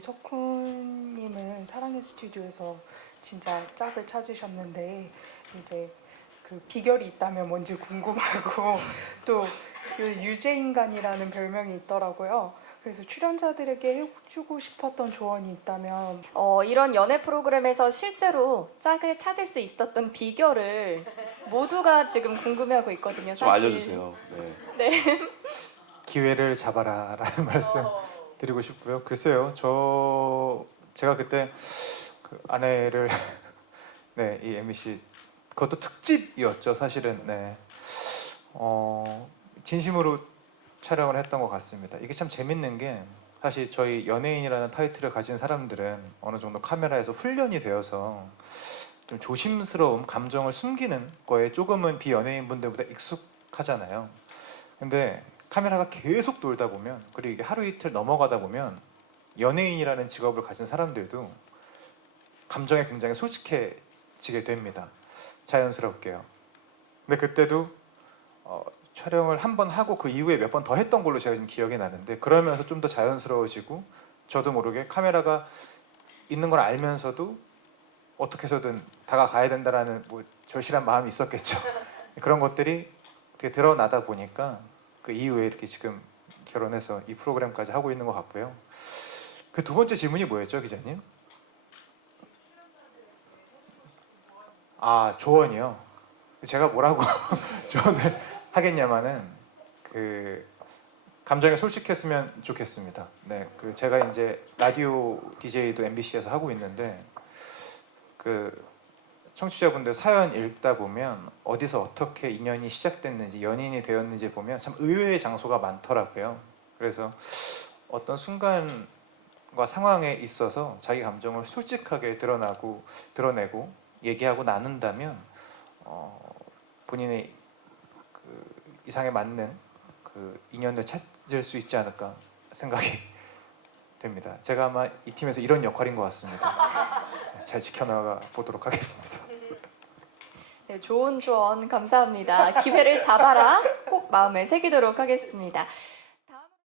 이석훈님은 사랑의 스튜디오에서 진짜 짝을 찾으셨는데 이제 그 비결이 있다면 뭔지 궁금하고 또그 유죄인간이라는 별명이 있더라고요. 그래서 출연자들에게 해주고 싶었던 조언이 있다면 어, 이런 연애 프로그램에서 실제로 짝을 찾을 수 있었던 비결을 모두가 지금 궁금해하고 있거든요. 좀 사실. 알려주세요. 네. 네. 기회를 잡아라라는 말씀 드리고 싶고요. 글쎄요, 저 제가 그때 그 아내를 네, 이 MBC 그것도 특집이었죠, 사실은. 네. 어, 진심으로 촬영을 했던 것 같습니다. 이게 참 재밌는 게 사실 저희 연예인이라는 타이틀을 가진 사람들은 어느 정도 카메라에서 훈련이 되어서 좀 조심스러움, 감정을 숨기는 거에 조금은 비연예인 분들보다 익숙하잖아요. 근데 카메라가 계속 돌다 보면 그리고 이게 하루 이틀 넘어가다 보면 연예인이라는 직업을 가진 사람들도 감정에 굉장히 솔직해지게 됩니다. 자연스럽게요. 근데 그때도 어, 촬영을 한 번 하고 그 이후에 몇 번 더 했던 걸로 제가 지금 기억이 나는데 그러면서 좀 더 자연스러워지고 저도 모르게 카메라가 있는 걸 알면서도 어떻게 해서든 다가가야 된다라는 뭐 절실한 마음이 있었겠죠. 그런 것들이 드러나다 보니까 그 이후에 이렇게 지금 결혼해서 이 프로그램까지 하고 있는 것 같고요. 그 두 번째 질문이 뭐였죠, 기자님? 아 조언이요. 제가 뭐라고 조언을 하겠냐마는 그 감정에 솔직했으면 좋겠습니다. 네, 그 제가 이제 라디오 DJ도 MBC에서 하고 있는데 그 청취자분들 사연 읽다 보면 어디서 어떻게 인연이 시작됐는지 연인이 되었는지 보면 참 의외의 장소가 많더라고요. 그래서 어떤 순간과 상황에 있어서 자기 감정을 솔직하게 드러나고 드러내고 얘기하고 나눈다면 어, 본인의 그 이상에 맞는 그 인연을 찾을 수 있지 않을까 생각이 됩니다. 제가 아마 이 팀에서 이런 역할인 것 같습니다. 네, 잘 지켜나가 보도록 하겠습니다. 네, 좋은 조언 감사합니다. 기회를 잡아라 꼭 마음에 새기도록 하겠습니다.